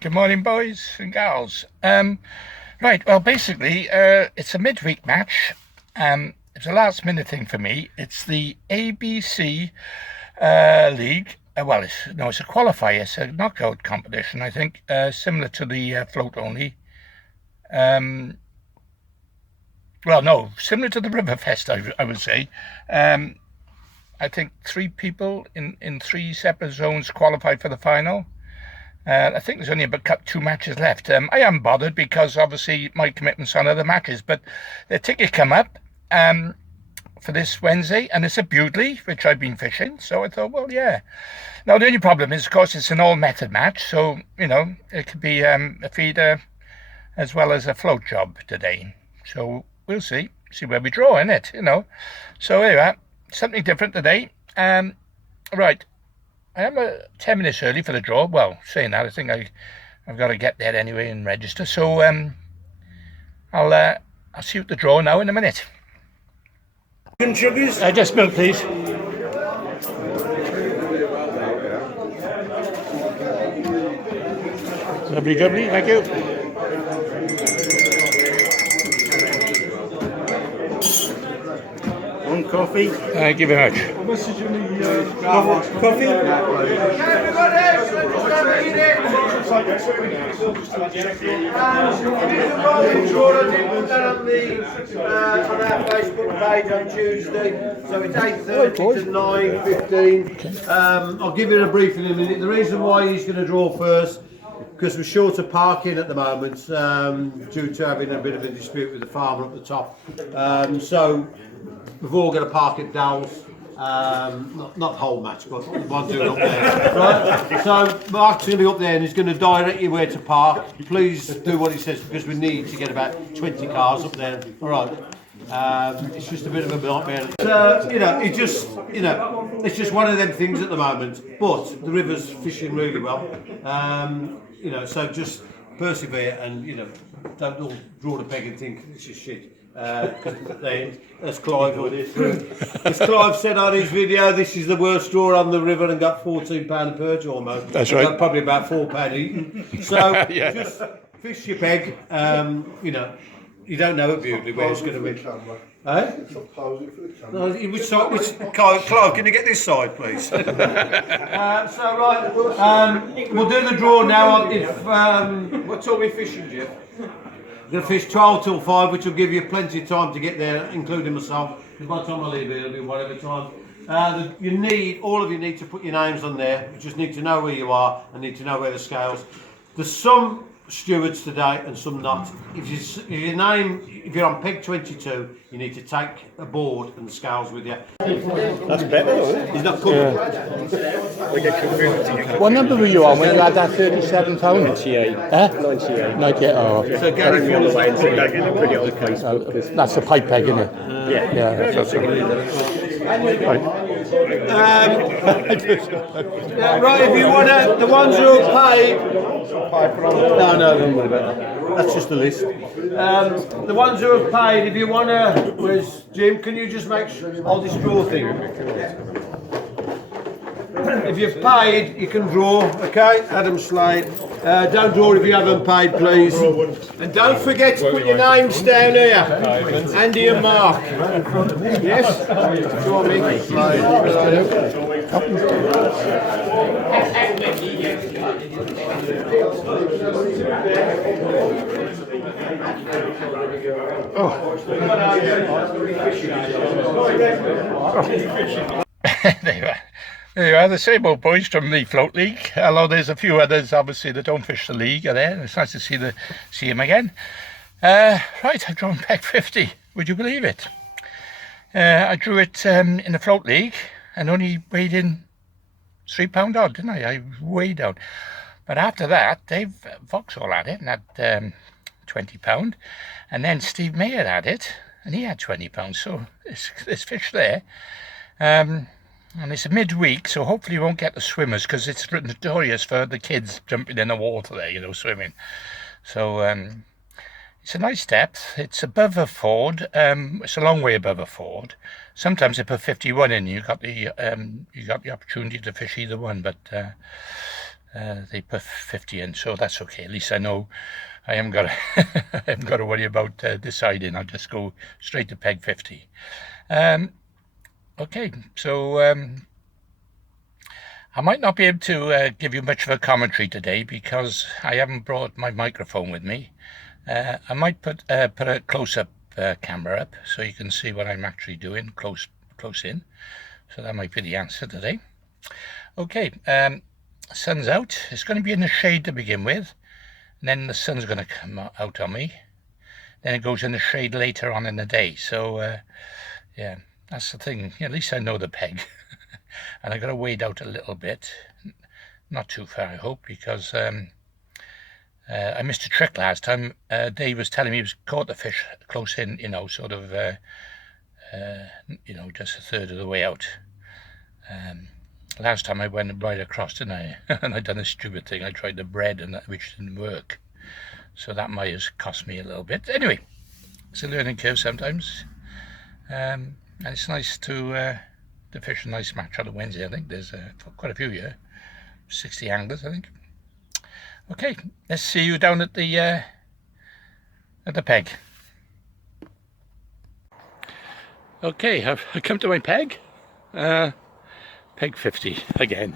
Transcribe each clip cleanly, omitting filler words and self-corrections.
Good morning, boys and gals. Right, well, basically, it's a midweek match. It's a last-minute thing for me. It's the ABC League. It's a qualifier. It's a knockout competition, I think, similar to the float only. Similar to the Riverfest, I would say. I think 3 people in 3 separate zones qualified for the final. I think there's only about 2 matches left. I am bothered because obviously my commitments on other matches, but the ticket come up for this Wednesday, and it's at Bewdley, which I've been fishing. So I thought, well, yeah. Now the only problem is, of course, it's an all-method match, so it could be a feeder as well as a float job today. So we'll see where we draw, innit? So anyway, something different today. Right. I am 10 minutes early for the draw. Well, saying that, I think I've got to get there anyway and register. So I'll see you at the draw now in a minute. Sugars? Just milk, please. Lovely, jubbly, thank you. One coffee. Thank you very much. Coffee? On our Facebook page on Tuesday, so it's 8:30 to 9:15. I'll give you a briefing in a minute. The reason why he's going to draw first, because we're short of parking at the moment, due to having a bit of a dispute with the farmer up the top. So we've all got to park at Dowell's. Not the whole match, but one doing up there. Right? So Mark's going to be up there and he's going to direct you where to park. Please do what he says, because we need to get about 20 cars up there. All right. It's just a bit of a nightmare. It's just one of them things at the moment. But the river's fishing really well. So just persevere and don't all draw the peg and think this is shit. As Clive said on his video, this is the worst draw on the river and got £14 a perch almost. That's right. Got probably about £4 eaten. So yeah. Just fish your peg. You don't know at Bewdley where it's going to be. Clive, can you get this side, please? We'll do the draw now. What time are we fishing, Jeff? We're going to fish 12 till 5, which will give you plenty of time to get there, including myself, because by the time I leave here, it'll be whatever time. All of you need to put your names on there. You just need to know where you are and need to know where the scales. There's some stewards today and some not. If you're on peg 22, you need to take a board and the scales with you. That's better, isn't it? He's not coming. We get confused. What number were you on when you had that £37? 98. 98, 98, oh. So Gary all the way and sit back in a pretty old place. That's the pipe peg, isn't it? Yeah. That's right. Right, if you want to, the ones who are paid. No, don't worry about that. That's just the list. The ones who have paid, if you want to, where's Jim? Can you just make sure I'll this draw thing? If you've paid, you can draw. Okay, Adam Slade. Don't draw if you haven't paid, please. And don't forget to put your names down here. Andy and Mark. Yes? Draw me. There you are, the same old boys from the Float League. Although there's a few others, obviously, that don't fish the league are there. It's nice to see him again. Right, I've drawn peg 50. Would you believe it? I drew it in the Float League and only weighed in £3 odd, didn't I? I weighed down. But after that, Dave Vauxhall had it and had £20. And then Steve Mayer had it and he had £20. So there's fish there. And it's a midweek, so hopefully you won't get the swimmers, because it's notorious for the kids jumping in the water there, swimming. So it's a nice depth. It's above a ford. It's a long way above a ford. Sometimes they put 51 in. You got the opportunity to fish either one, but they put 50 in, so that's okay. At least I know I haven't got to, I haven't got to worry about deciding. I'll just go straight to peg 50. Okay, so I might not be able to give you much of a commentary today because I haven't brought my microphone with me. I might put a close-up camera up so you can see what I'm actually doing close in. So that might be the answer today. Okay, sun's out. It's going to be in the shade to begin with, and then the sun's going to come out on me. Then it goes in the shade later on in the day. So yeah, that's the thing. At least I know the peg. And I got to wade out a little bit, not too far I hope, because I missed a trick last time. Dave was telling me he was caught the fish close in, you know, sort of you know, just a third of the way out. Last time I went right across, didn't I? And I done a stupid thing. I tried the bread, and which didn't work. So that might have cost me a little bit. Anyway, it's a learning curve sometimes. And it's nice to fish a nice match on a Wednesday. I think there's quite a few here. 60 anglers, I think. Okay, let's see you down at the peg. Okay, I've come to my peg. Peg 50 again.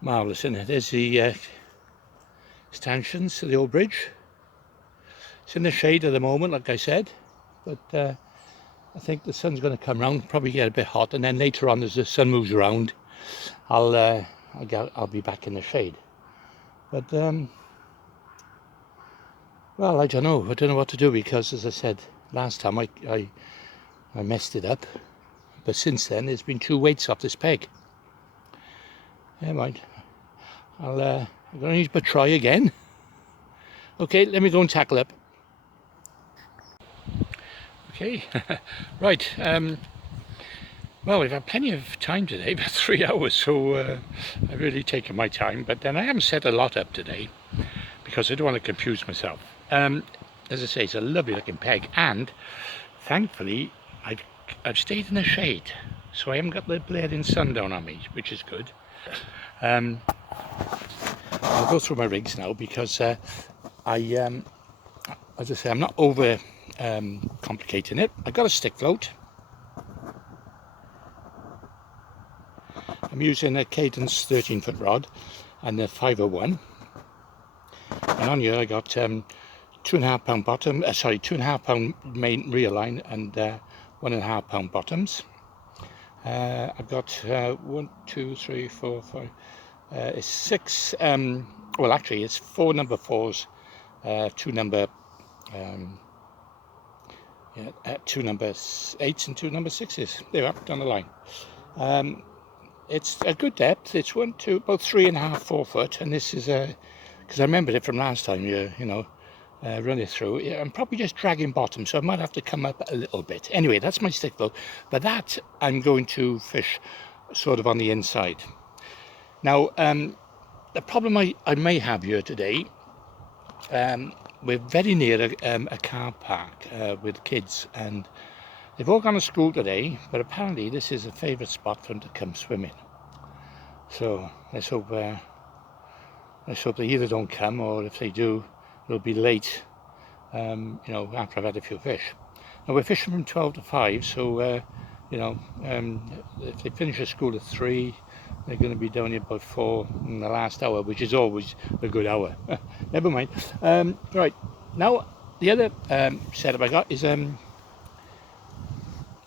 Marvellous, isn't it? There's the stanchions to the old bridge. It's in the shade at the moment, like I said, but I think the sun's going to come round, probably get a bit hot, and then later on as the sun moves around, I'll be back in the shade. But well, I don't know what to do, because as I said last time, I messed it up, but since then there's been 2 weights off this peg. Never mind, I'm going to need to try again. Okay, let me go and tackle up. Okay, right, well, we've had plenty of time today, about 3 hours, so I've really taken my time, but then I haven't set a lot up today because I don't want to confuse myself. As I say, it's a lovely looking peg, and thankfully I've stayed in the shade, so I haven't got the blaring sun down on me, which is good. I'll go through my rigs now, because as I say, I'm not over complicating it. I've got a stick float. I'm using a Cadence 13-foot rod and the 501, and on here I got 2.5 pound bottom, 2.5 pound main reel line and 1.5 pound bottoms. I've got 1, 2, 3, 4, 5, it's 6, well actually it's 4 number 4s, 2 number 2 number 8s and 2 number 6s. They're up down the line. It's a good depth. It's about 3.5, 4 foot, and this is because I remembered it from last time. You know, run it through. I'm probably just dragging bottom, so I might have to come up a little bit. Anyway, that's my stick float, but that I'm going to fish sort of on the inside. Now, the problem I may have here today, we're very near a car park with kids, and they've all gone to school today, but apparently this is a favourite spot for them to come swimming. So let's hope they either don't come, or if they do, it'll be late, you know, after I've had a few fish. Now we're fishing from 12 to 5, so you know, if they finish at school at 3, they're going to be down here by 4 in the last hour, which is always a good hour. Never mind. Right, now the other setup I got is it's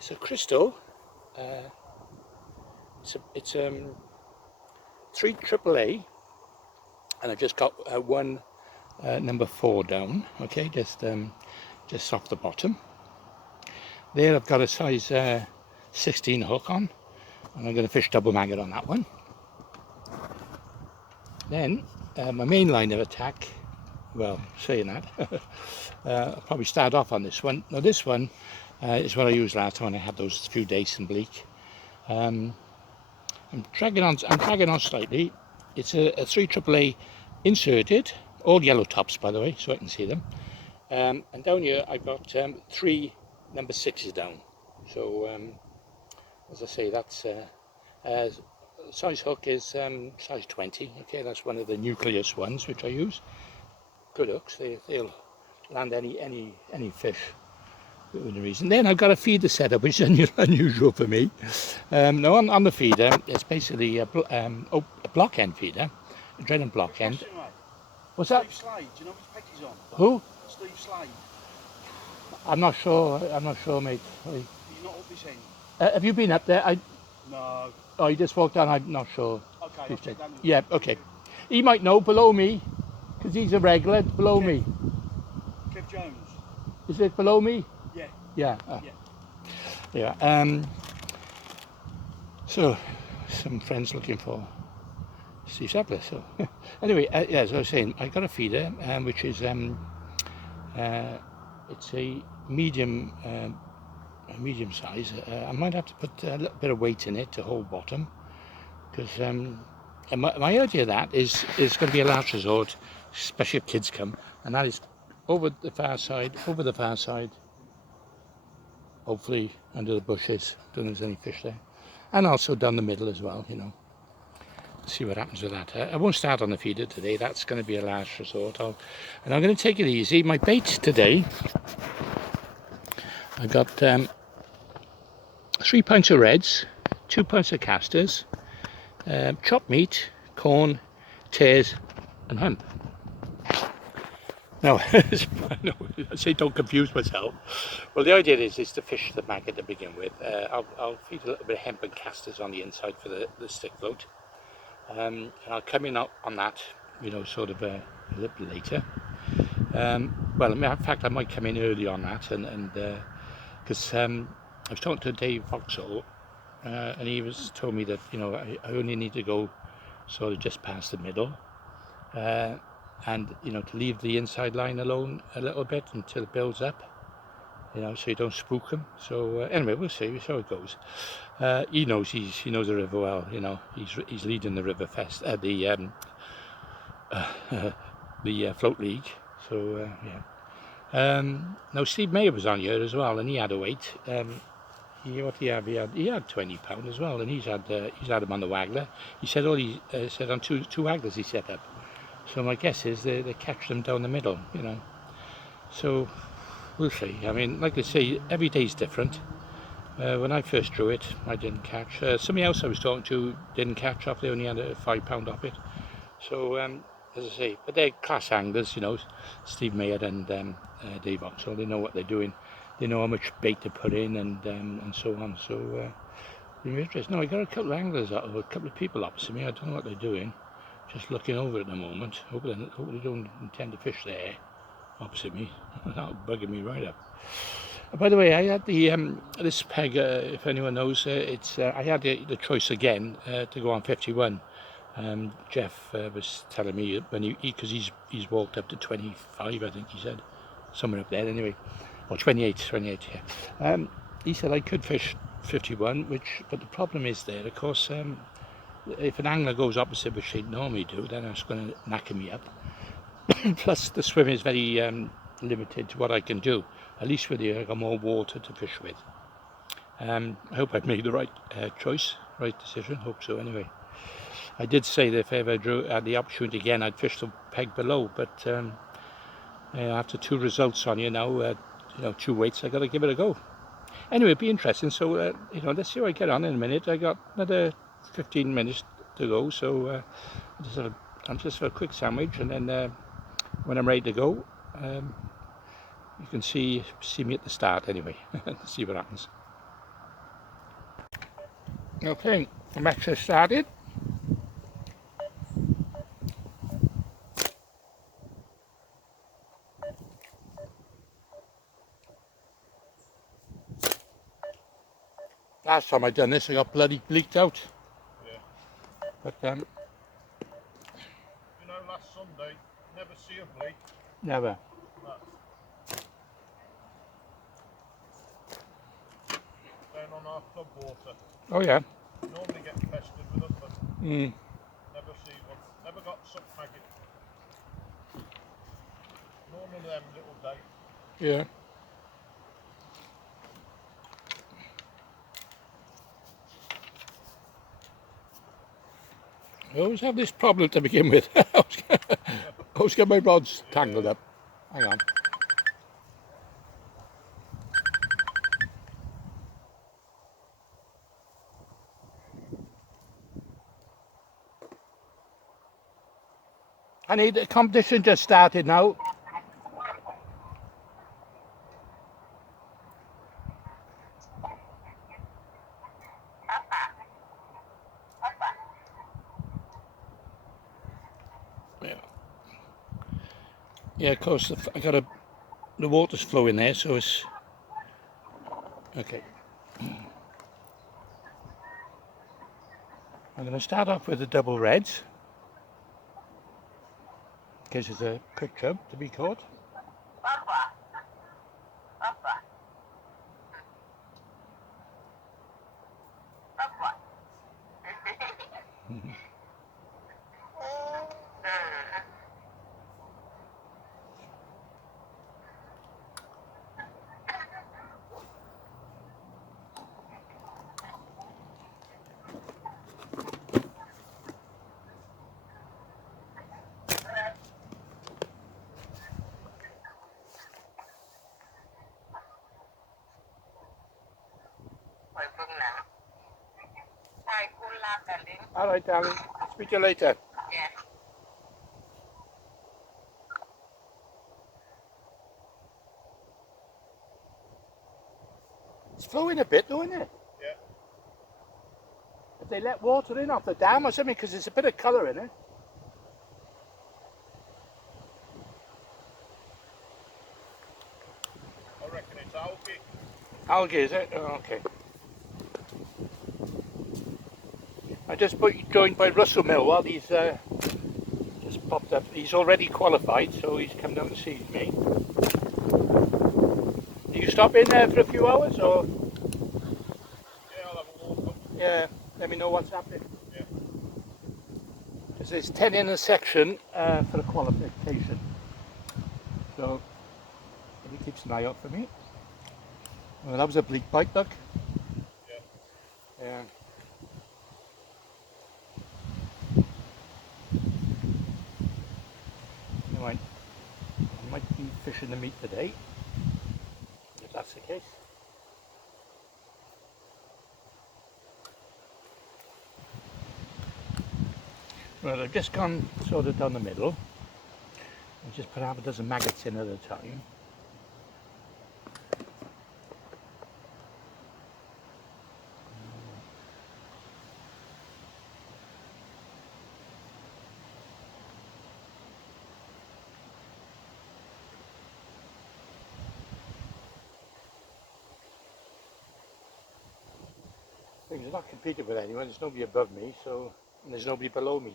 a crystal. It's 3 AAA, and I've just got 1 number 4 down. Okay, just off the bottom. There I've got a size 16 hook on, and I'm going to fish double maggot on that one. Then my main line of attack, well, saying that, I'll probably start off on this one. Now this one is what I used last time when I had those few days in bleak. I'm dragging on slightly. It's a 3 AAA inserted, all yellow tops by the way, so I can see them. And down here I've got 3 number 6 is down. So as I say, that's size hook is size 20. Okay, that's one of the nucleus ones which I use. Good hooks. They'll land any fish within reason. Then I've got a feeder setup, which is unusual for me. Now on the feeder, it's basically a block end feeder, a dreading block end. What's that? Steve Slade, do you know which peg he's on? Who? Steve Slade. I'm not sure, mate. He's not up this end. Have you been up there? No. Oh, you just walked down, I'm not sure. Okay, I'll check down. Yeah, okay. He might know below me, because he's a regular below me. Kev Jones. Is it below me? Yeah. Yeah. Yeah. Yeah. So, some friends looking for Steve Sattler. So, anyway, yeah, as I was saying, I got a feeder, which is it's a medium size. I might have to put a little bit of weight in it to hold bottom, because my idea of that is going to be a last resort, especially if kids come, and that is over the far side, hopefully under the bushes, don't know if there's any fish there, and also down the middle as well, you know. See what happens with that. I won't start on the feeder today, that's going to be a last resort. And I'm going to take it easy. My bait today, I got 3 pints of reds, 2 pints of casters, chopped meat, corn, tares and hemp. Now, I say don't confuse myself. Well, the idea is to fish the maggot to begin with. I'll feed a little bit of hemp and casters on the inside for the stick float. And I'll come in on that, you know, sort of a little later. Well, in fact, I might come in early on that, and because I was talking to Dave Vauxhall, and he told me that, you know, I only need to go sort of just past the middle, and you know, to leave the inside line alone a little bit until it builds up, you know, so you don't spook them. So anyway, we'll see how it goes. He knows the river well, you know. He's leading the river fest, the float league. So yeah. Now Steve Mayer was on here as well, and he had a weight. What he had? He had 20 pound as well, and he's had him on the waggler. He said he said on two wagglers he set up. So my guess is they catch them down the middle, you know. So we'll see. I mean, like I say, every day's different. When I first drew it, I didn't catch. Somebody else I was talking to didn't catch off. They only had a £5 off it. So as I say, but they're class anglers, you know. Steve Mayer and Dave Vauxhall, they know what they're doing. They know how much bait to put in and so on. So interesting. No, I got a couple of anglers, or a couple of people opposite me. I don't know what they're doing. Just looking over at the moment. Hope they don't intend to fish there opposite me. That'll bugger me right up. By the way, I had the this peg. If anyone knows, I had the choice again to go on 51. Jeff was telling me when because he's walked up to 25, I think he said, somewhere up there anyway, or 28, yeah. He said I could fish 51, but the problem is there, of course. If an angler goes opposite, which they normally do, then it's going to knacker me up. Plus, the swim is very limited to what I can do. At least with you, I got more water to fish with. I hope I've made the right choice, right decision. Hope so. Anyway, I did say that if I ever had the opportunity again, I'd fish the peg below. But after 2 results on you now, you know, 2 weights, I got to give it a go. Anyway, it'd be interesting. So you know, let's see how I get on in a minute. I got another 15 minutes to go, so I'll just have a quick sandwich, and then when I'm ready to go, you can see me at the start anyway. See what happens. Okay, I'm actually started. Last time I done this, I got bloody bleaked out. Yeah. But You know, last Sunday, never see a bleak. never. No. Down on our club water. Oh yeah. Normally get pestered with them, but never see one. Never got suck maggot. None of them little dates. Yeah. I always have this problem to begin with. I always get my rods tangled up. Hang on. I need the competition just started now. Yeah. Yeah, of course. I got the water's flowing there, so it's okay. I'm going to start off with the double reds, in case there's a quick chub to be caught. All right, darling. Speak to you later. It's flowing a bit, though, isn't it? Yeah. If they let water in off the dam or something, because there's a bit of colour in it. I reckon it's algae. Algae, is it? Oh, okay. I just joined by Russell Mill while he's just popped up. He's already qualified, so he's come down to see me. Do you stop in there for a few hours, or? Yeah, I'll have a walk up. Yeah, let me know what's happening. Yeah. Because there's 10 in a section for the qualification. So, he keeps an eye out for me. Well, that was a bleak bite, look. Yeah. Yeah. Anyway, I might be fishing the meat today, if that's the case. Right, I've just gone sort of down the middle. I just put half a dozen maggots in at a time. Things are not competing with anyone, there's nobody above me, so, and there's nobody below me.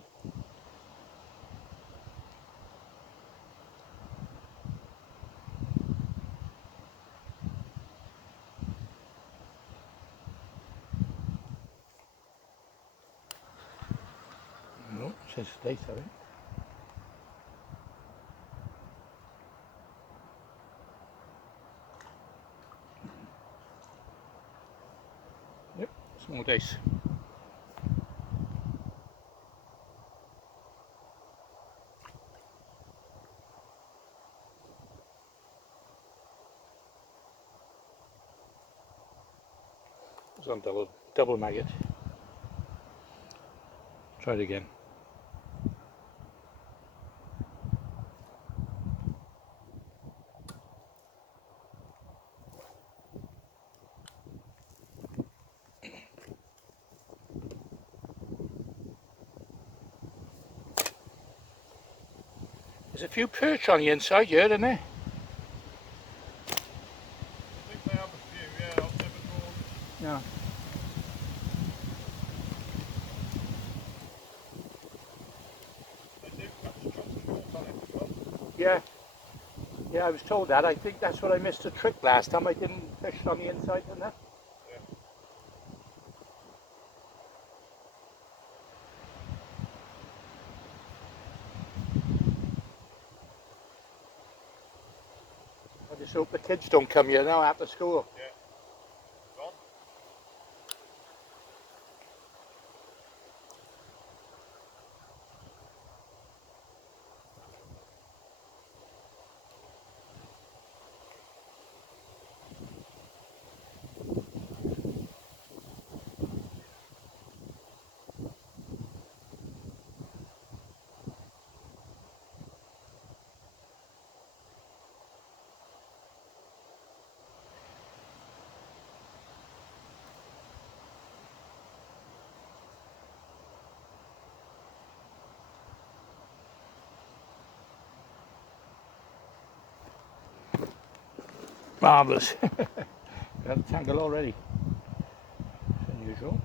No, it says stay, sorry. Yep, small dace. It's on double maggot. Try it again. There's a few perch on the inside here, isn't there? I think they have a few, yeah. I've never drawn. Yeah. They do catch chocolate on it as well. Yeah. Yeah, I was told that. I think that's what I missed a trick last time. I didn't fish on the inside enough. Yeah. I just hope the kids don't come here now after school. Yeah. Gone. Marvellous. Got a tangle already. It's unusual.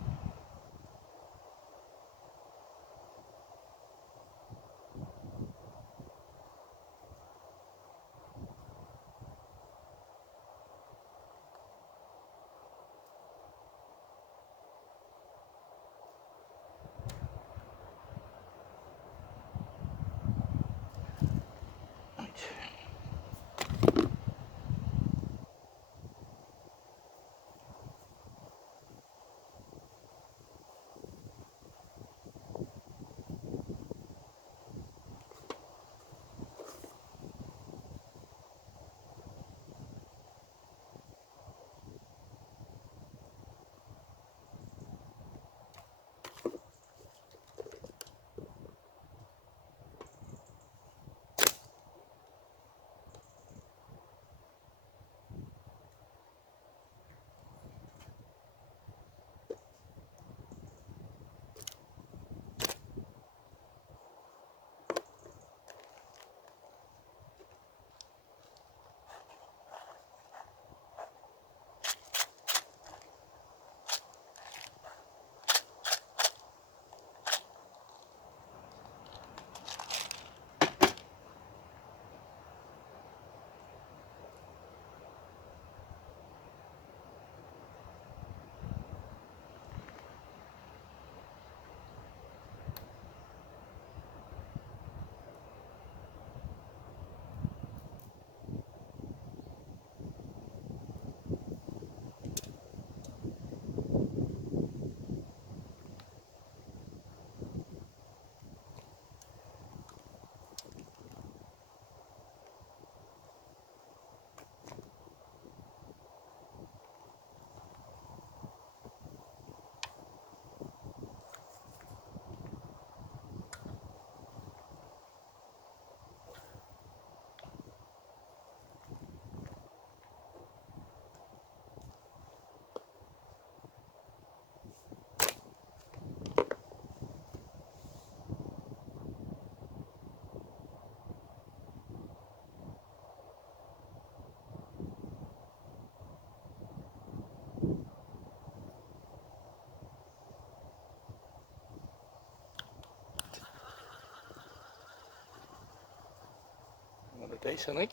Another day, sonny.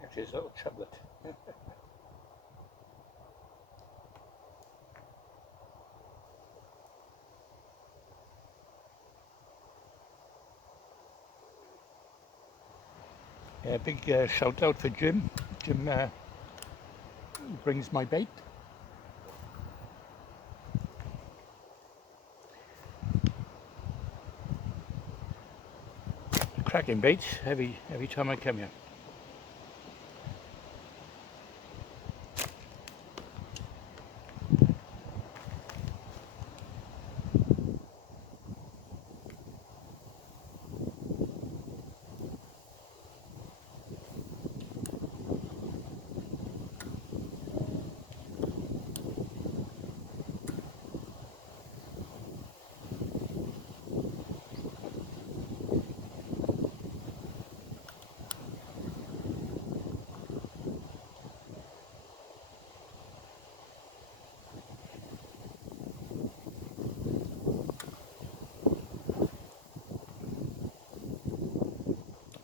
Actually, it's a little chublet. Yeah, big shout out for Jim. Jim brings my bait. Cracking baits every time I come here.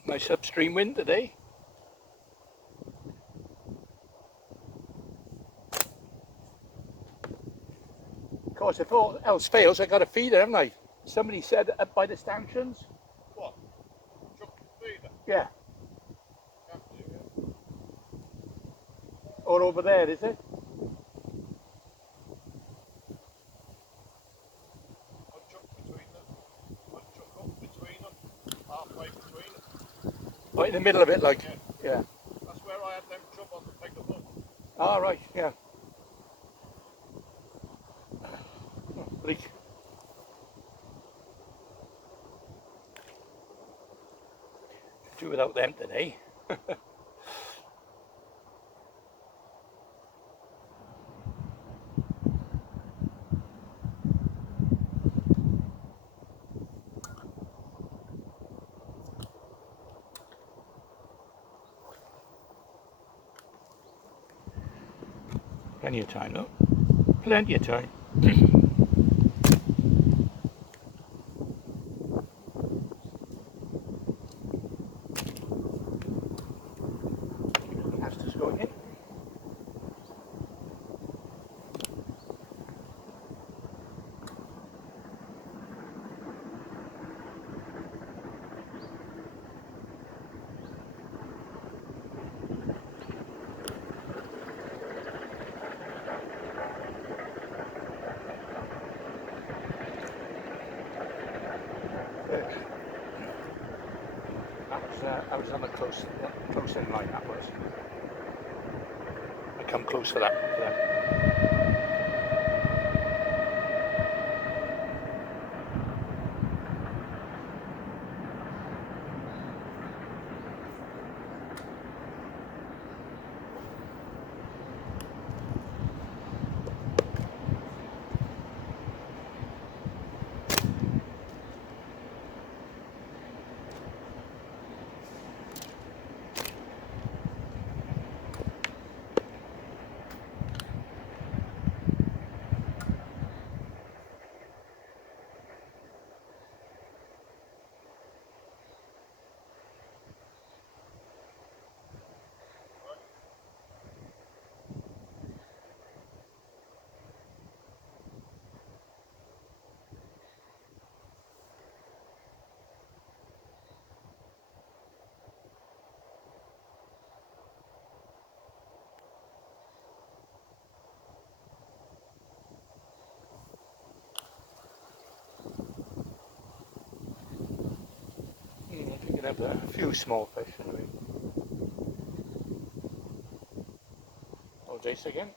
Nice upstream wind today. Of course, if all else fails, I got a feeder, haven't I? Somebody said up by the stanchions. What? Chuck the feeder? Yeah. Can do, yeah. Or over there, is it? One chuck between them. One chuck up between them. Halfway between them. Right in the middle of it, like. Yeah. Yeah. That's where I had them chub on to pick them up. Ah, right. Yeah. Oh, bleak. Do without them today. Plenty of time, though. Plenty of time. Master's going in. That was on the close end line, that was. I come close for that. If you can have a few small fish anyway. Oh, Jace again.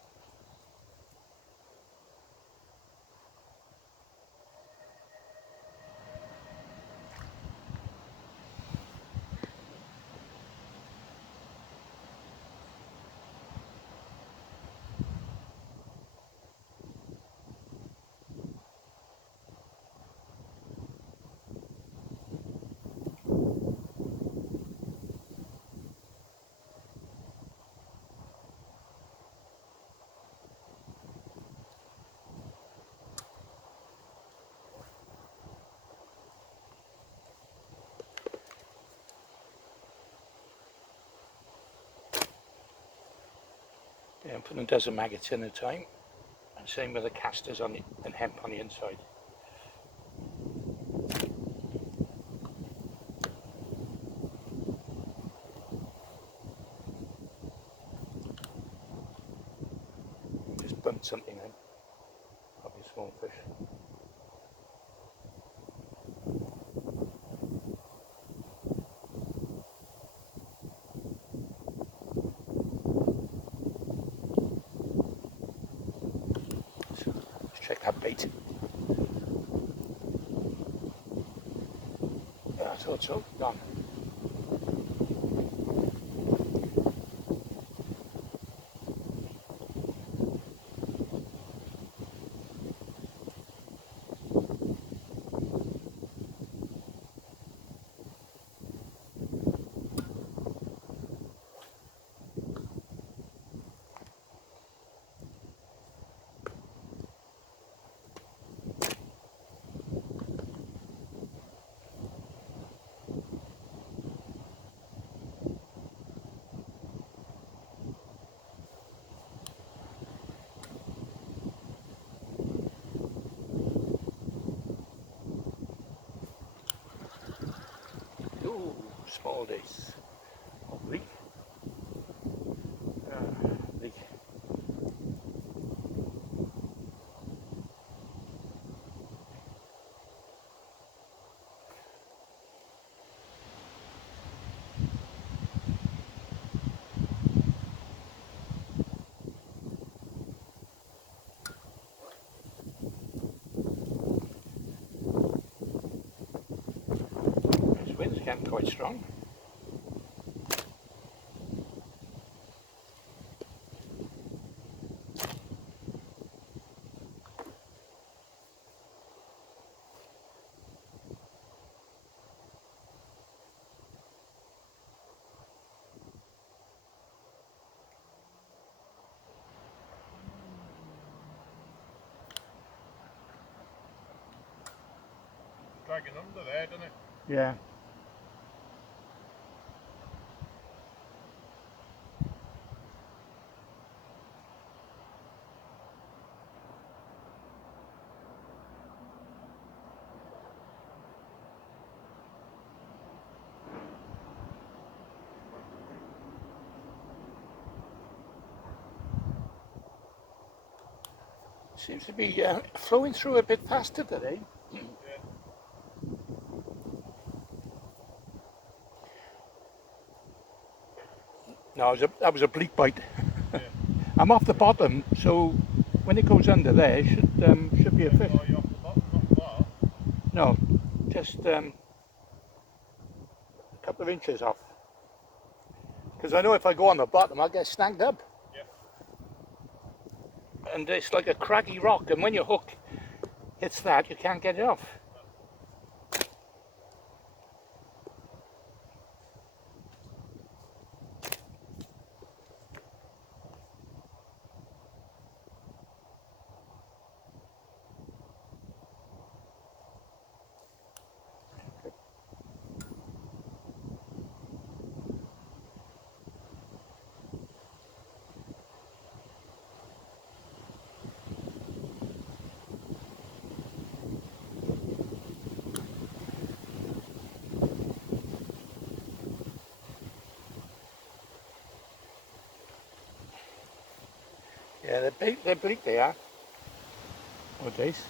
Yeah, I'm putting a dozen maggots in at a time. And same with the casters on it and hemp on the inside. Just bumped something in. Probably a small fish. So, let's check that bait. Yeah, I thought so. Gone. Ooh, small days. Oh, leak. Leak. This wind's getting quite strong. dragging under there, doesn't it? Yeah. Seems to be flowing through a bit faster today. Yeah. No, that was a bleak bite. Yeah. I'm off the bottom, so when it goes under there, it should be a fish. Are you off the bottom? Not far. No, just a couple of inches off. Because I know if I go on the bottom, I'll get snagged up. Yeah. And it's like a craggy rock, and when your hook hits that, you can't get it off. Yeah, they're bleak, they are. Nowadays.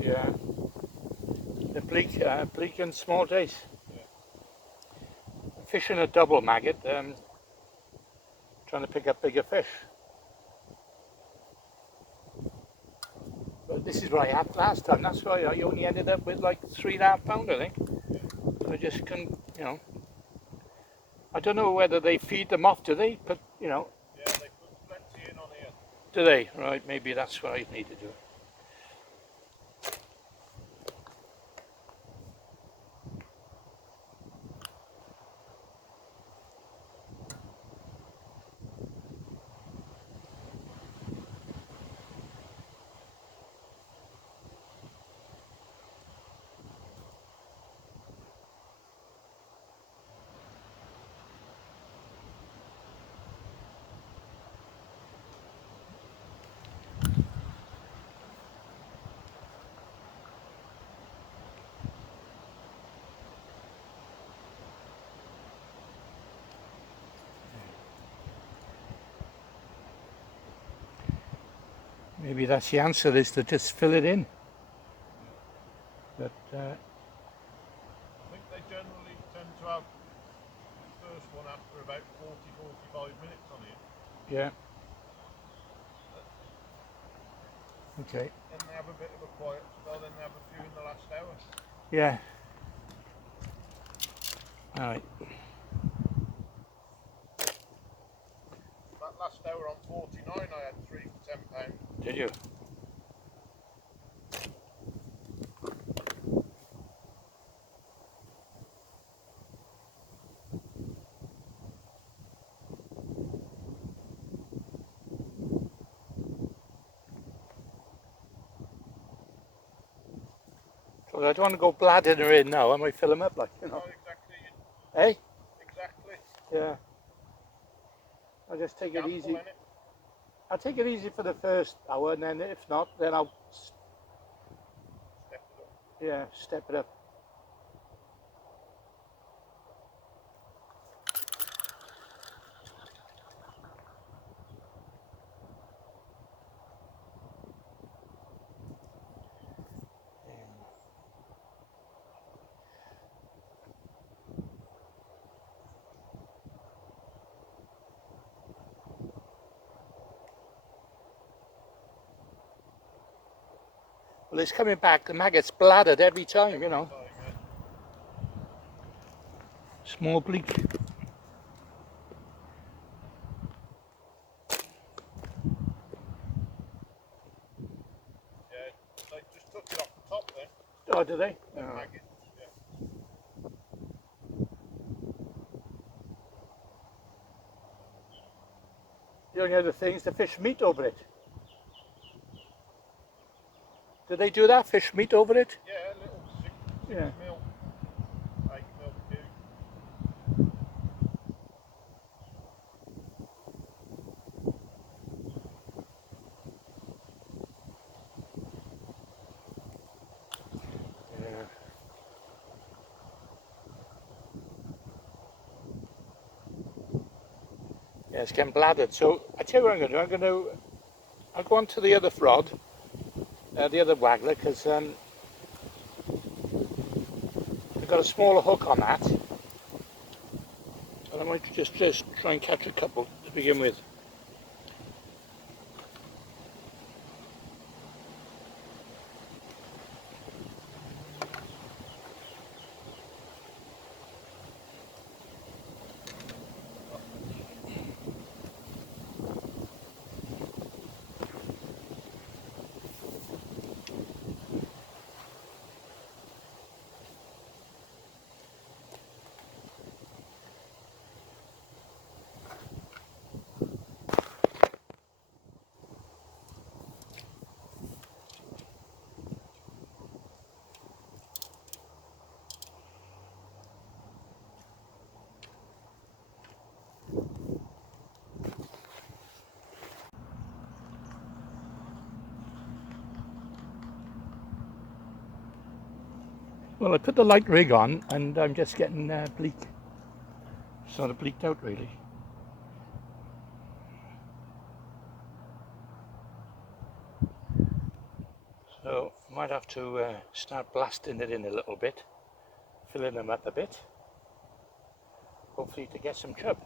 Yeah. The bleak and small days. Yeah. Fishing a double maggot, trying to pick up bigger fish. But this is what I had last time. That's why I only ended up with like 3.5 pound, I think. I just couldn't, you know. I don't know whether they feed them off, do they? But, you know. Yeah, they put plenty in on here. Do they? Right, maybe that's what I need to do. Maybe that's the answer, is to just fill it in. But I think they generally tend to have the first one after about 40-45 minutes on here. yeah. Okay. Then they have a bit of a quiet spell, then they have a few in the last hour. Yeah. All right. That last hour on 49 I had 3 for £10. Did you? So I don't want to go bladdering her in now. I might fill them up, like, you know. Oh, exactly. Eh? Exactly. Yeah. I'll just take it Gamble, easy. innit? I'll take it easy for the first hour, and then if not, then I'll Step it up. yeah step it up. Well, it's coming back. The maggot's bladdered every time, you know. Time, yeah. Small bleak. Yeah, they just took it off the top then. Oh, do they? Them Oh. maggots, yeah. The only other thing is the fish meat over it. Do they do that? Fish meat over it? Yeah, a little 6 Yeah. mil, 8 mil cube. Yeah. Yeah, it's getting bladdered. So I tell you what I'm going to do. I'll go on to the other rod, the other waggler, because I've got a smaller hook on that, and I might just try and catch a couple to begin with. Well, I put the light rig on, and I'm just getting bleak. Sort of bleaked out, really. So I might have to start blasting it in a little bit, filling them up a bit, hopefully to get some chub.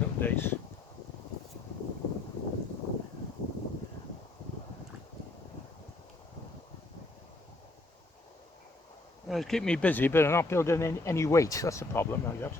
No days. Well, it's keeping me busy, but I'm not building any weight. That's the problem I got.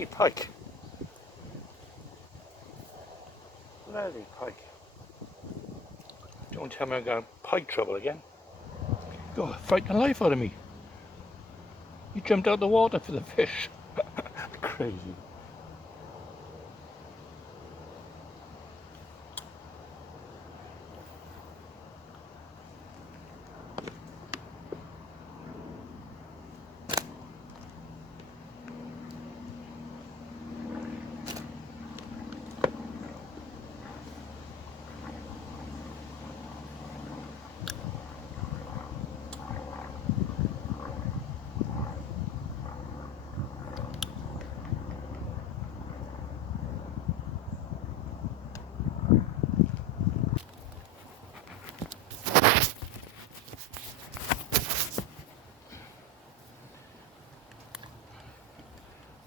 Bloody pike. Bloody pike. Don't tell me I'm going pike trouble again. God, frightened the life out of me. He jumped out the water for the fish. Crazy.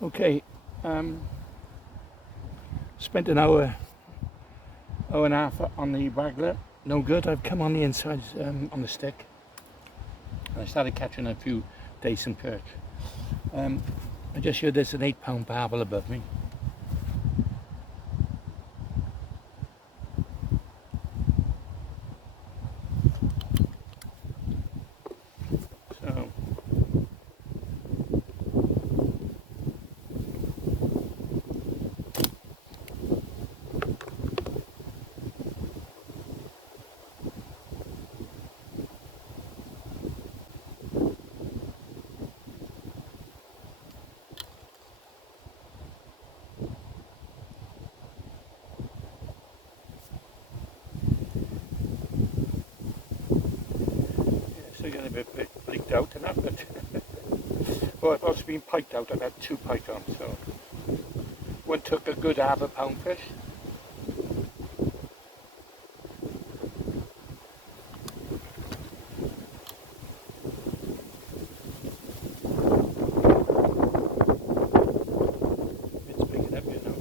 Okay, spent an hour and a half on the waggler. No good. I've come on the inside on the stick. I started catching a few decent perch. I just heard there's an 8-pound barbel above me. So still getting a bit piked out and that, but well, I've also been piked out. I've had 2 pike on, so one took a good half a pound fish. It's picking up, you know.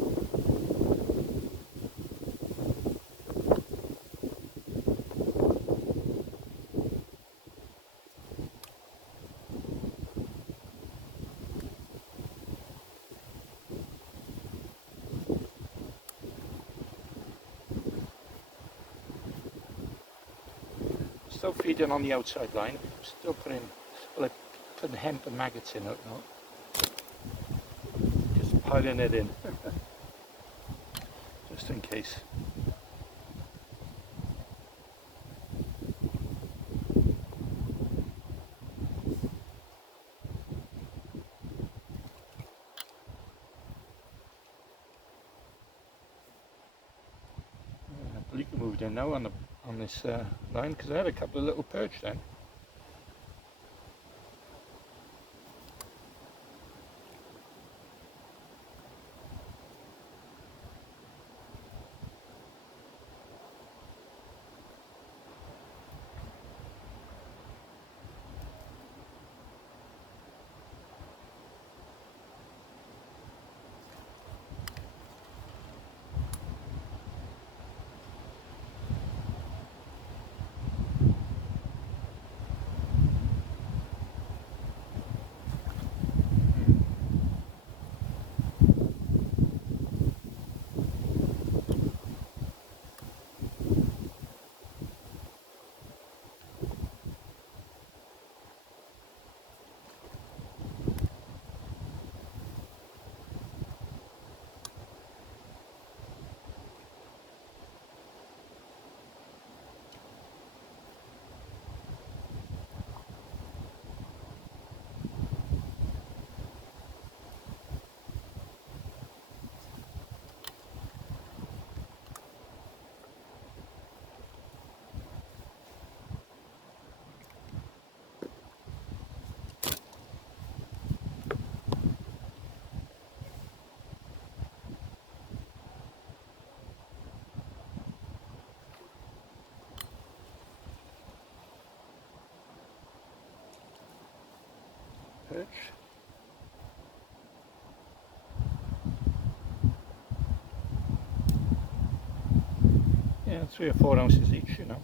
Still feeding on the outside line. Still putting, well, putting hemp and maggots in it now. Just piling it in, just in case. Bleak moved in now on this line because I had a couple of little perch then. Perch. Yeah, 3 or 4 ounces each, you know.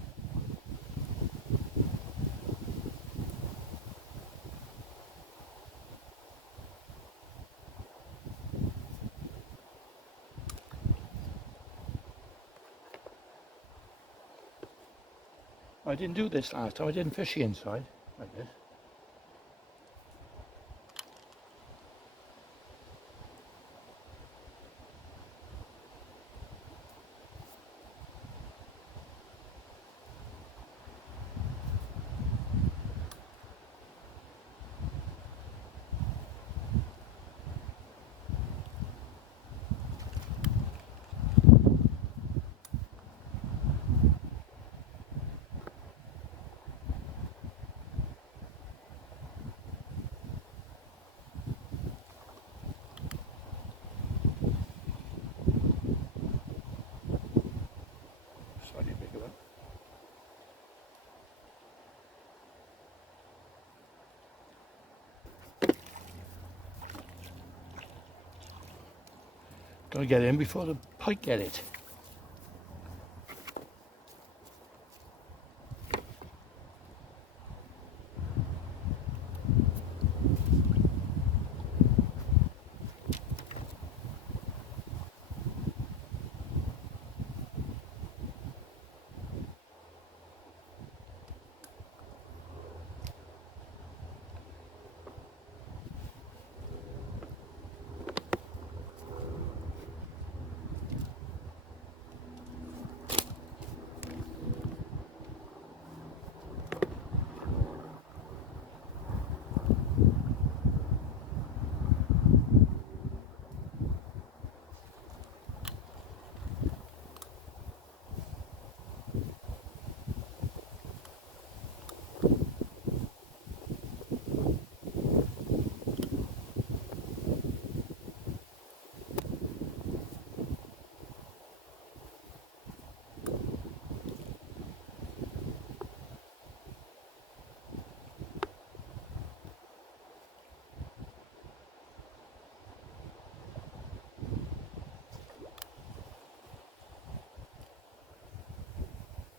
I didn't do this last time. I didn't fish the inside like this. Slightly bigger one. Gotta get in before the pike get it.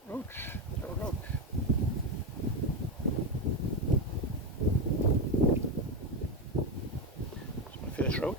Roach, no roach. It's my first roach.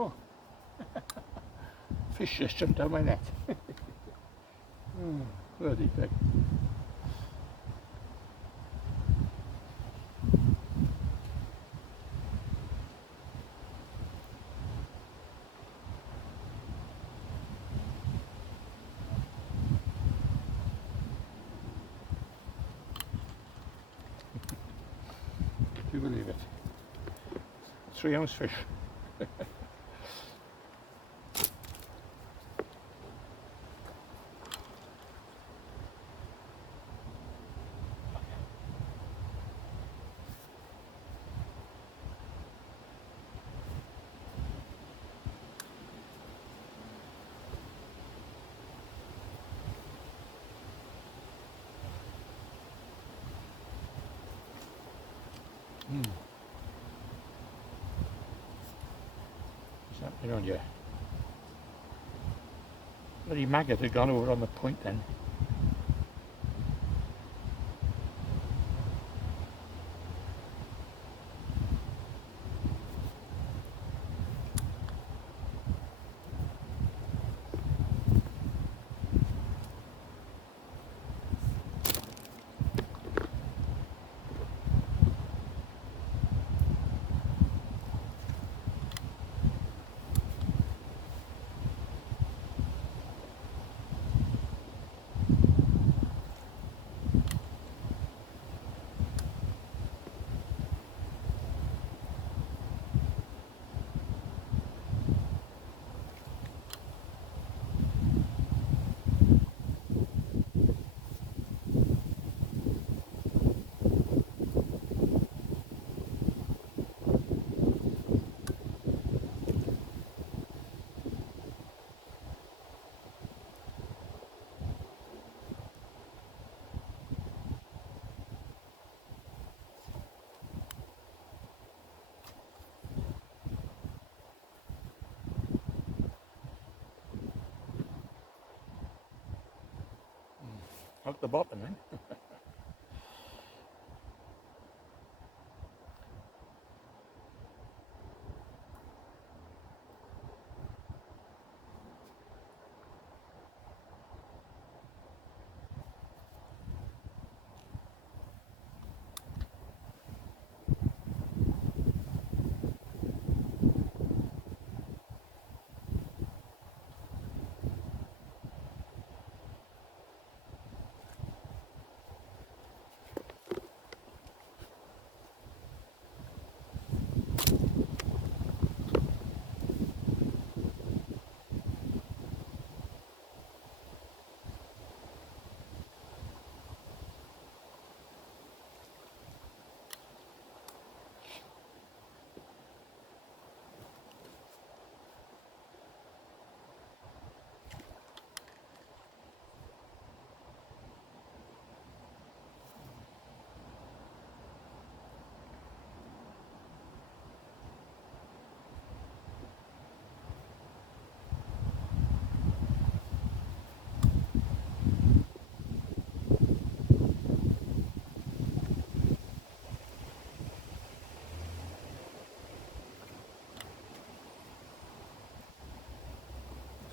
Oh, fish just jumped out my net. Bloody pig. Do you believe it? 3 ounce fish. What's happening on you? Bloody maggot had gone over on the point then. Out the bottom, eh?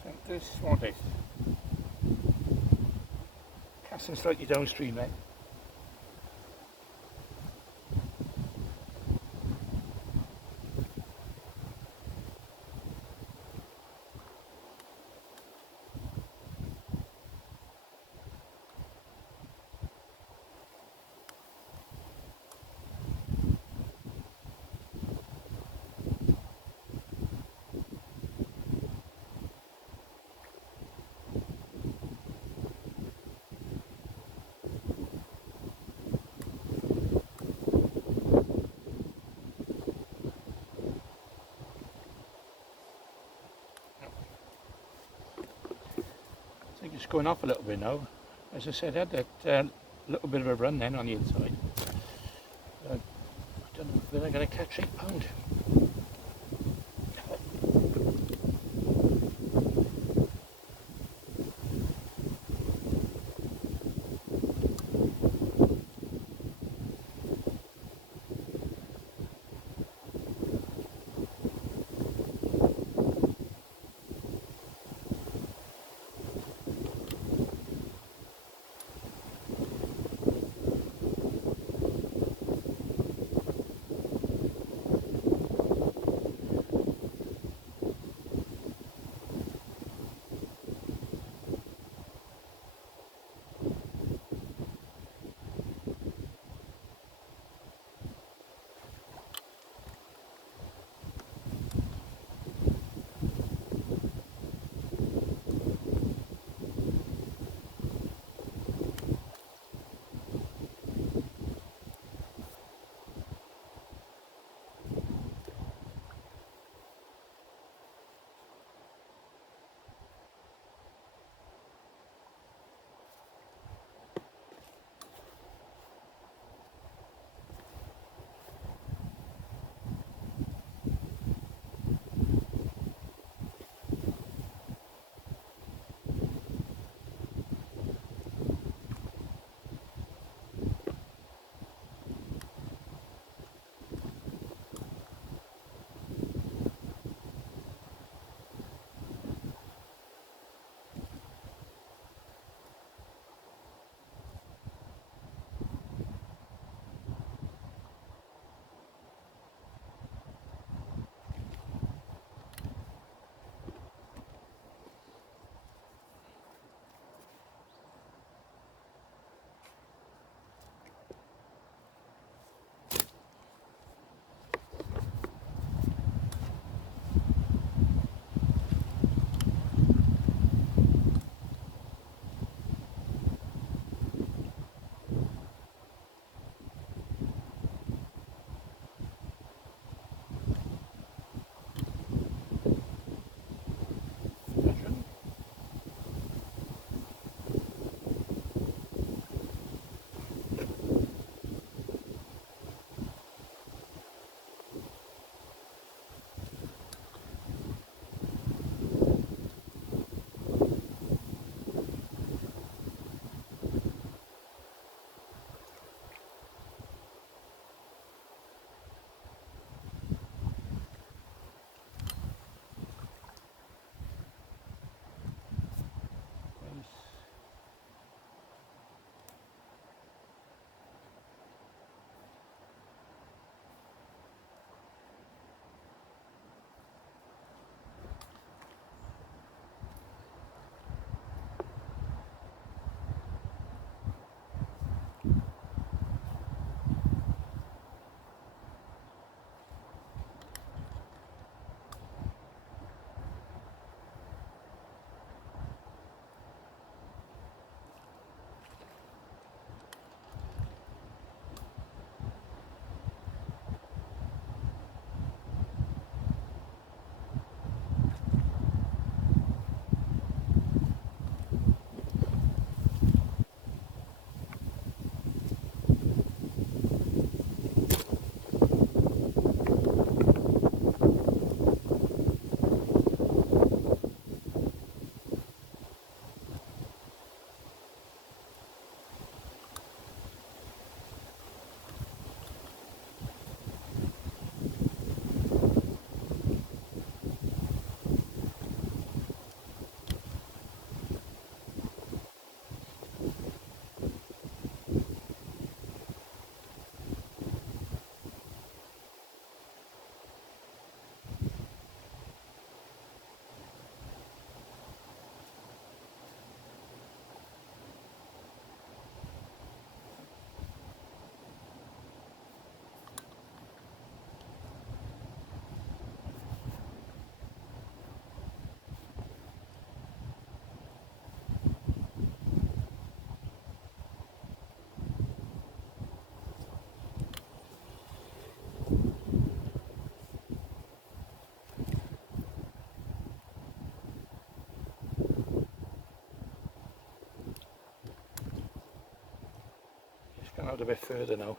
So this is what it is. Casting slightly downstream then. I think it's going off a little bit now. As I said, I had that little bit of a run then on the inside. I don't know if I'm going to catch £8. out a bit further now.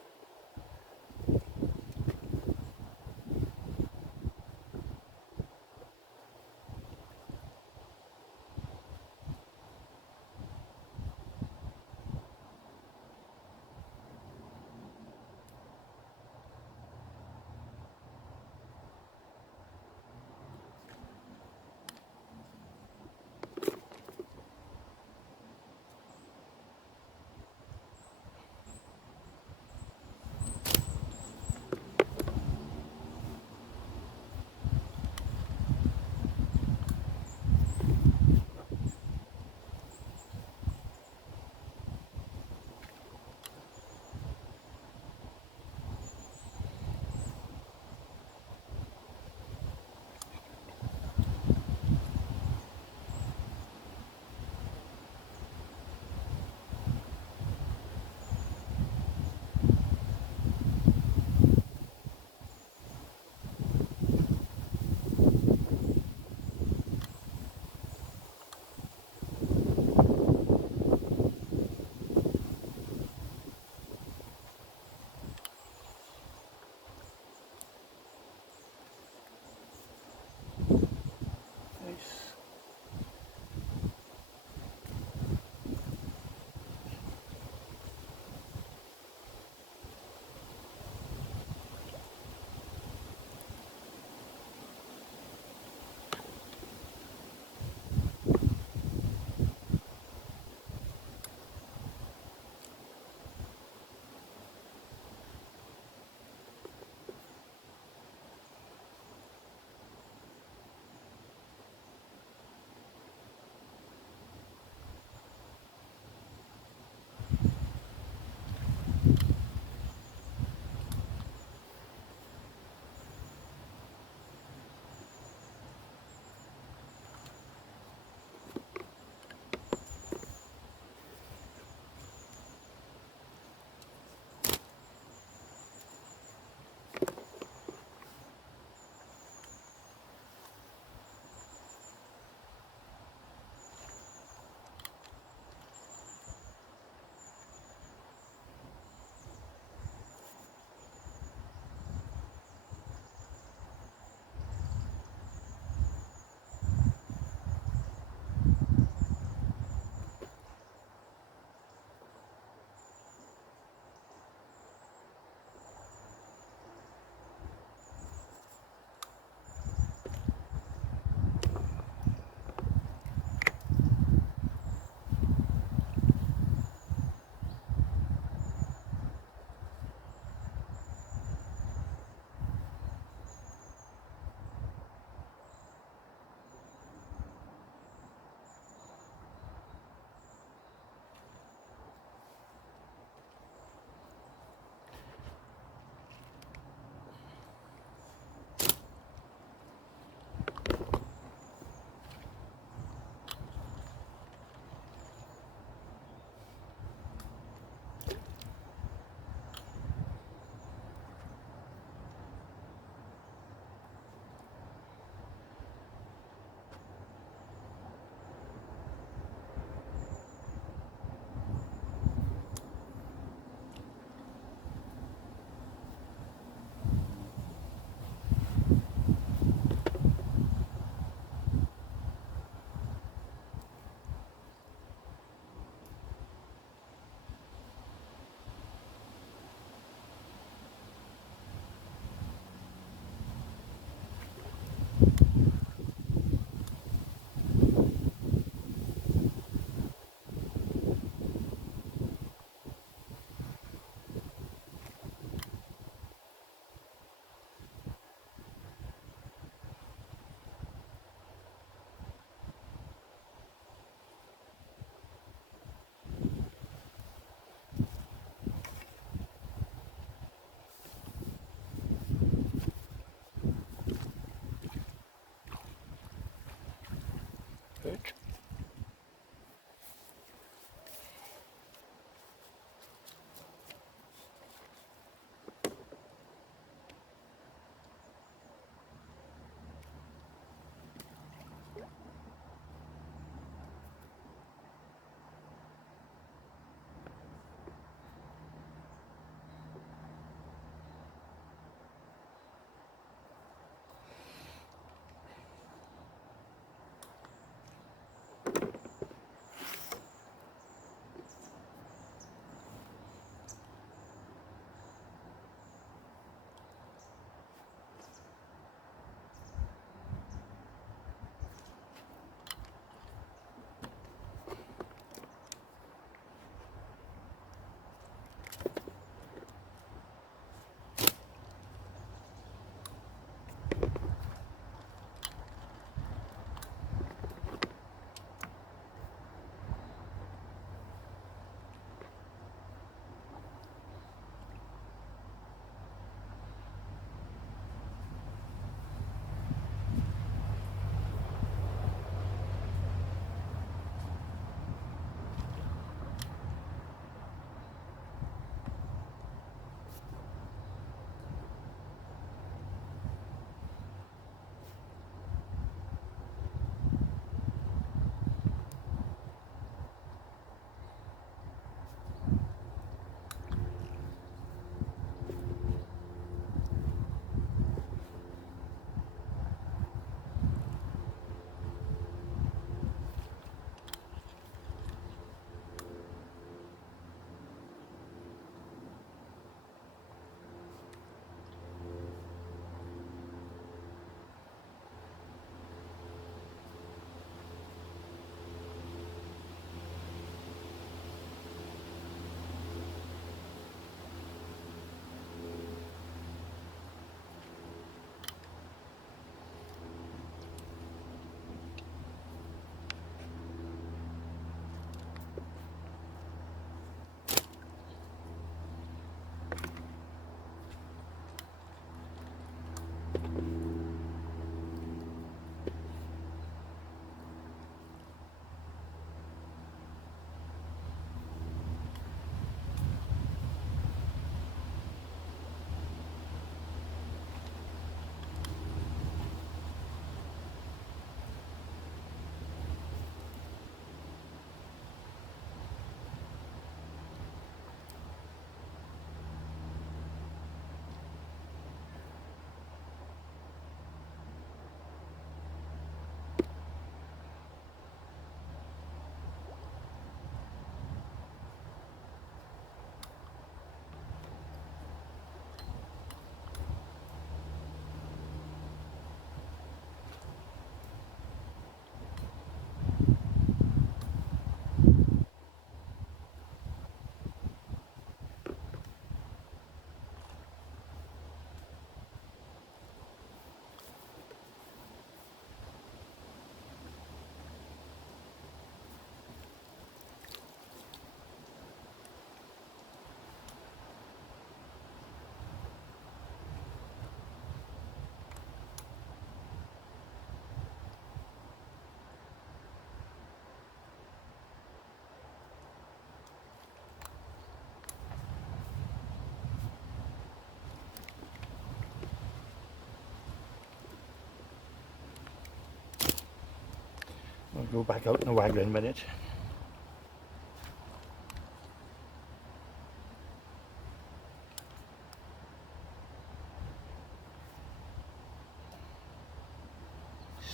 go back out in the wagon in a minute.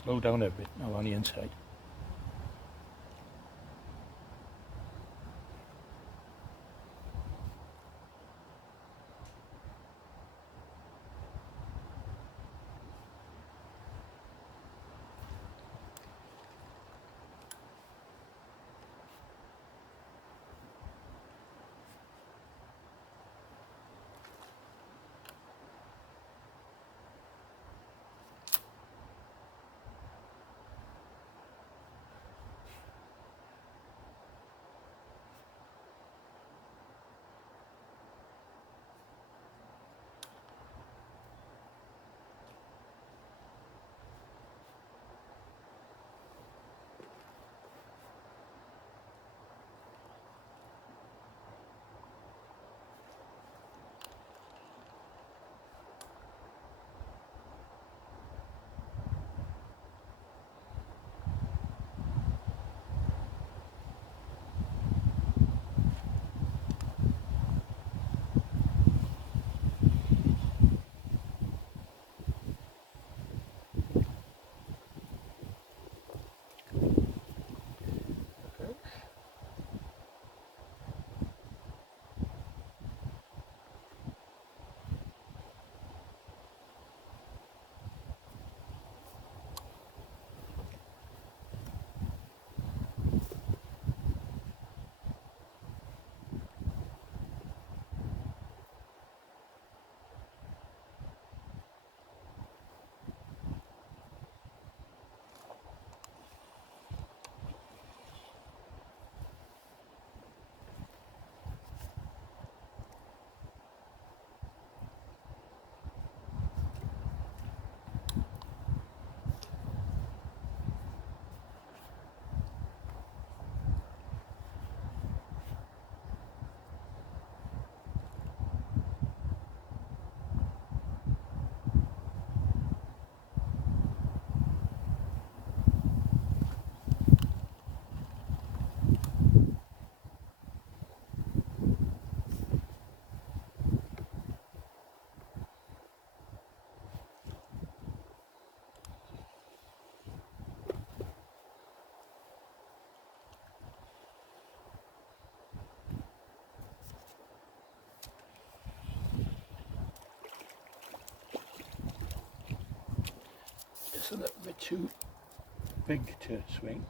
Slow down a bit now on the inside. Just a little bit too big to swing.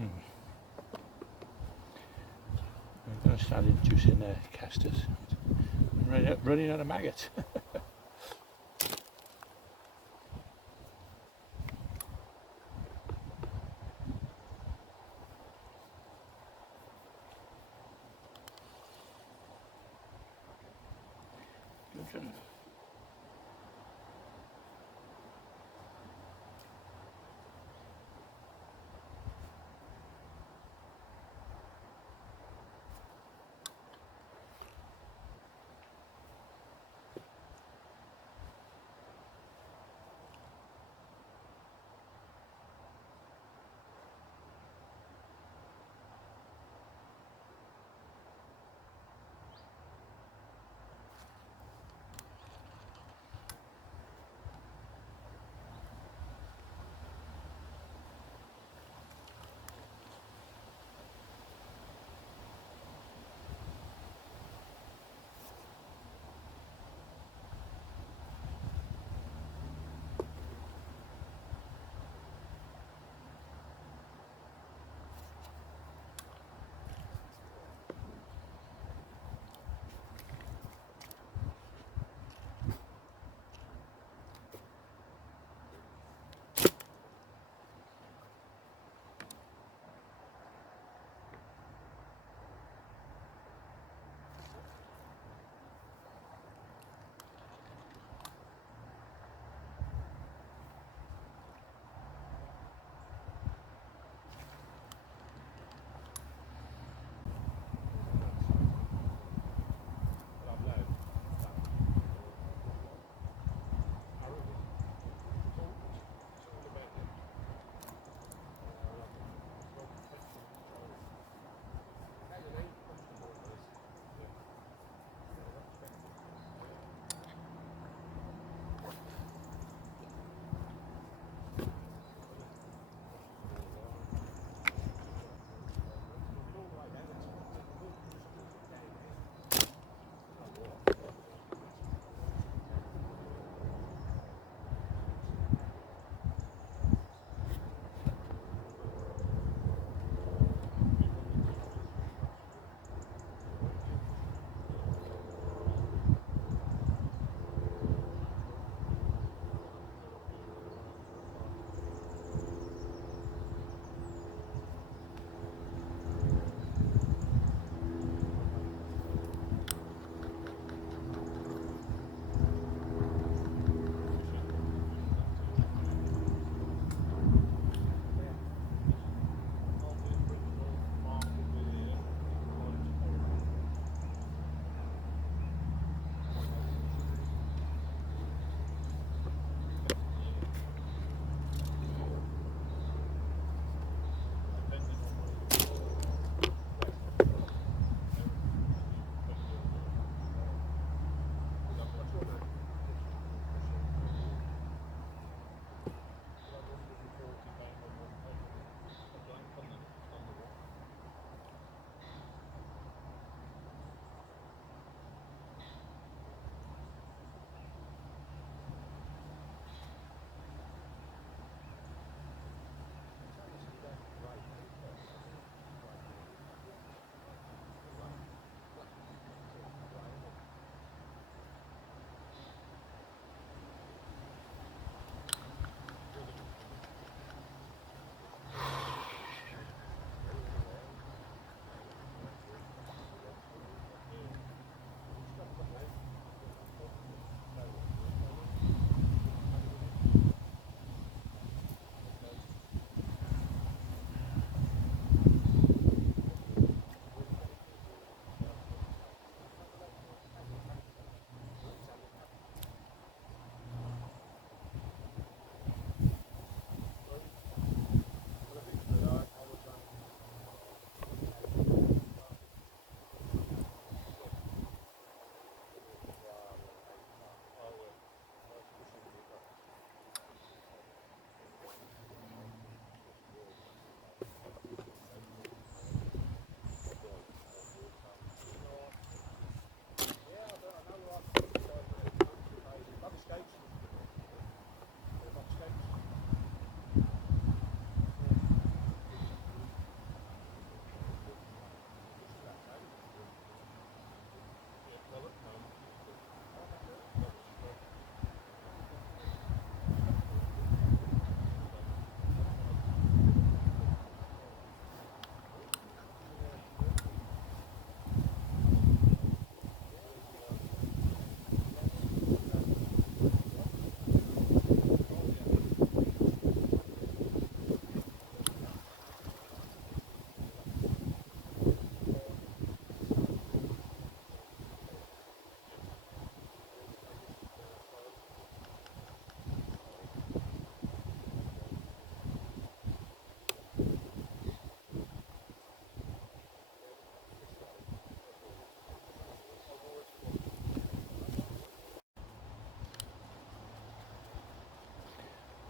I'm going to start introducing casters. Running out of maggots. Good.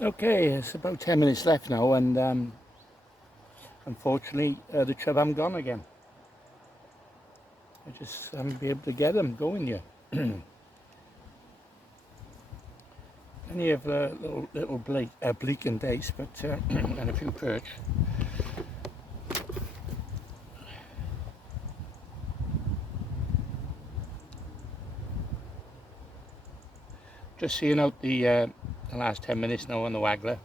Okay, it's about 10 minutes left now, and unfortunately the chub haven't gone again. I just haven't been able to get them going yet. Plenty of little bleak and dace, but and a few perch. Just seeing out the last 10 minutes now on the waggler.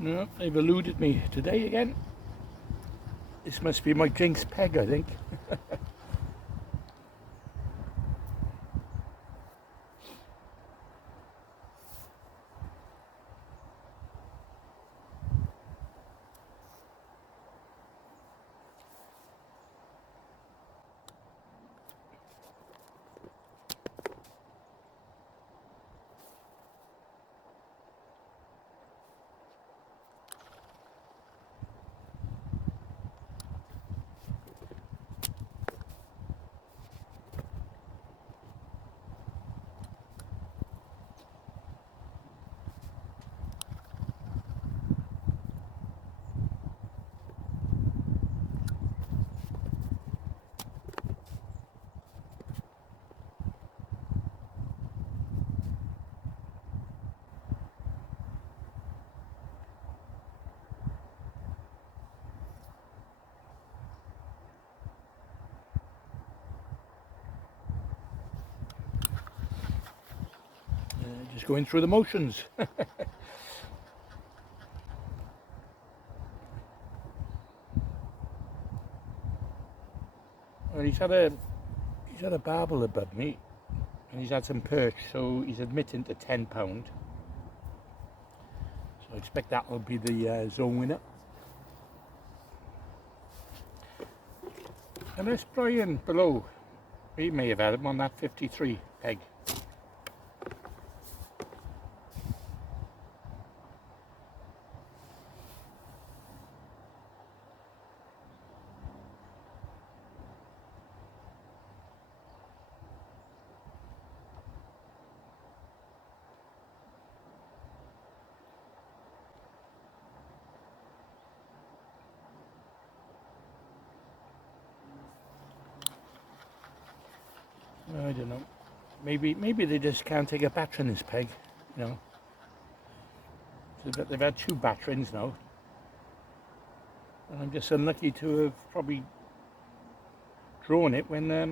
No, they've eluded me today again. This must be my jinx peg, I think. Just going through the motions. Well, he's had a barbel above me, and he's had some perch, so he's admitting to £10. So I expect that will be the zone winner. Unless Brian below, he may have had him on that 53 peg. I don't know. Maybe they just can't take a batter in this peg, you know. So they've had 2 batterings now, and I'm just unlucky to have probably drawn it when they're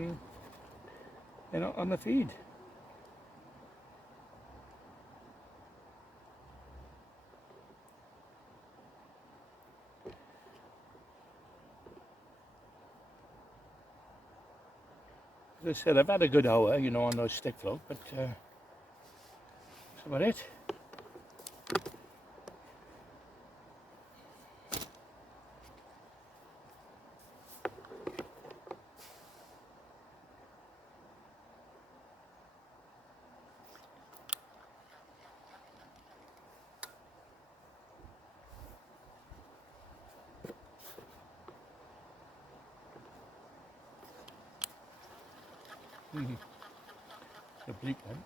not on the feed. As I said, I've had a good hour, you know, on those stick float, but that's about it. The bleak then.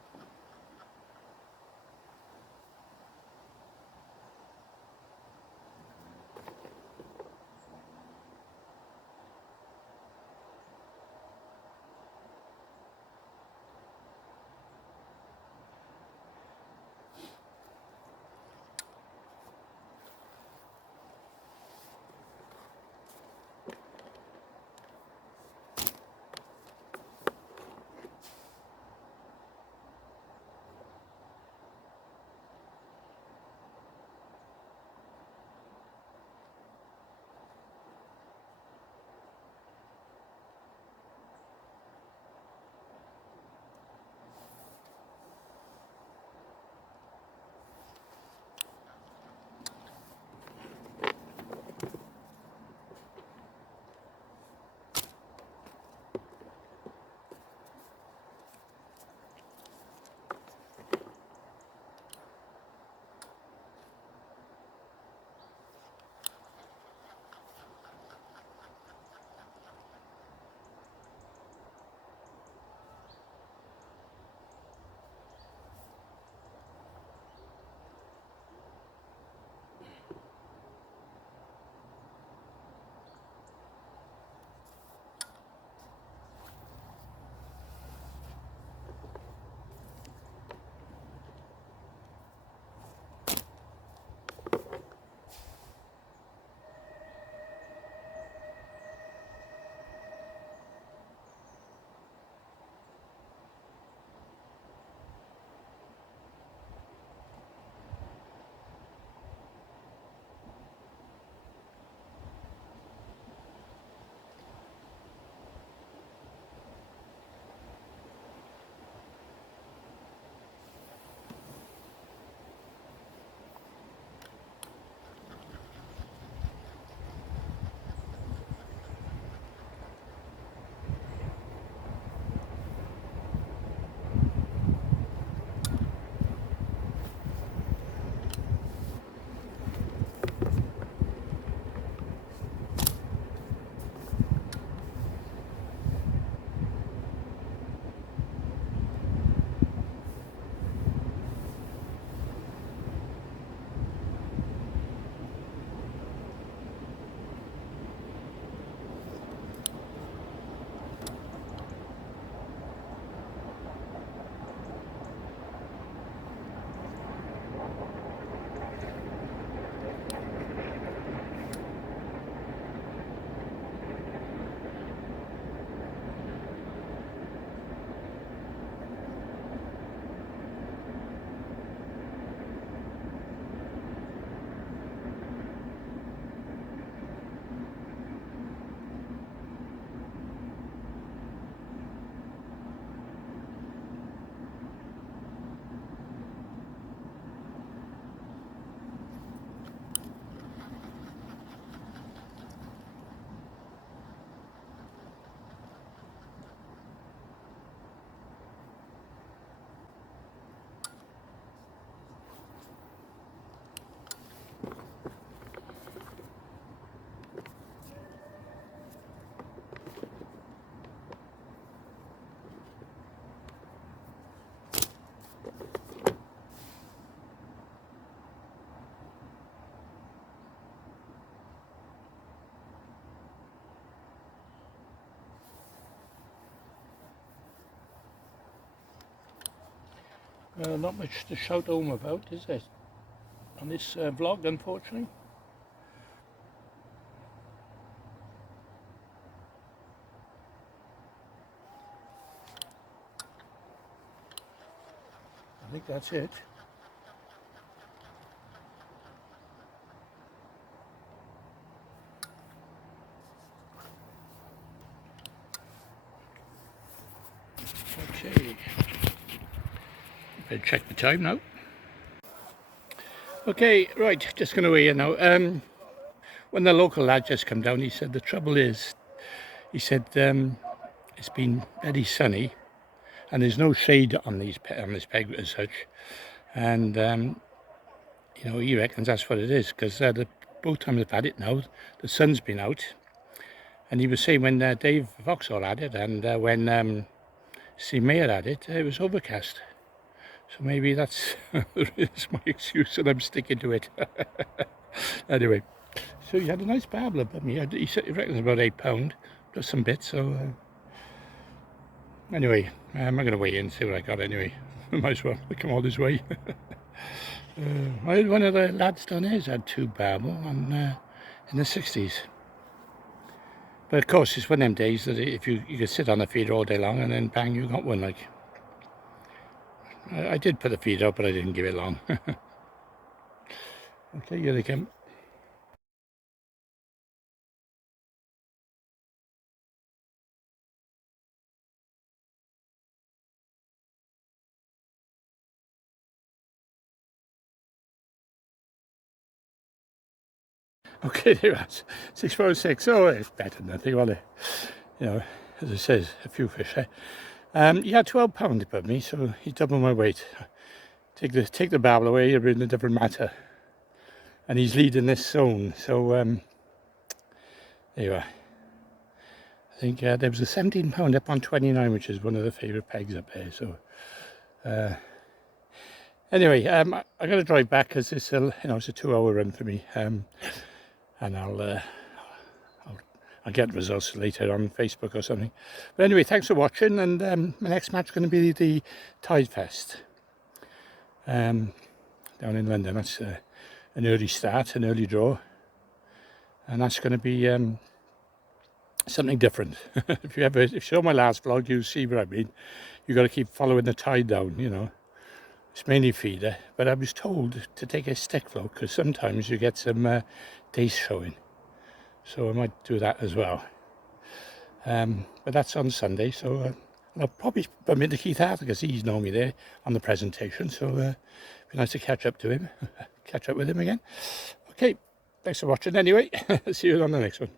Not much to shout home about, is there, on this vlog, unfortunately. I think that's it. Okay. Better check the time now. Okay, right, just going away now. When the local lad just come down, he said the trouble is, he said it's been very sunny and there's no shade on this peg as such, and you know, he reckons that's what it is, because both times I've had it now, the sun's been out, and he was saying when Dave Vauxhall had it and when Steve Mayer had it, it was overcast. So maybe that's my excuse and I'm sticking to it. Anyway, so he had a nice barbel up at me. He said he reckons about £8 plus some bits. So anyway, I'm not going to weigh in and see what I got anyway. Might as well come all this way. One of the lads down there had 2 barbel in the 60s. But of course, it's one of them days that if you could sit on the feeder all day long and then bang, you got one. Like, I did put the feed up, but I didn't give it long. Okay, here they come. Okay, there are 646. Oh, it's better than nothing, wasn't it? You know, as it says, a few fish. He had £12 above me, so he doubled my weight. Take the barbel away, you're in a different matter. And he's leading this zone, so there you are. I think there was a £17 up on 29, which is one of the favourite pegs up there. So anyway, I'm going to drive back because it's a 2-hour run for me, and I'll get results later on Facebook or something. But anyway, thanks for watching, and my next match is going to be the Tide Fest down in London. That's an early start, an early draw, and that's going to be something different. If you saw my last vlog, you'll see what I mean. You've got to keep following the tide down, you know. It's mainly feeder, but I was told to take a stick float because sometimes you get some dace showing. So I might do that as well. But that's on Sunday, so I'll probably bump into Keith Arthur because he's normally there on the presentation. So it'd be nice to catch up to him, catch up with him again. Okay, thanks for watching anyway. See you on the next one.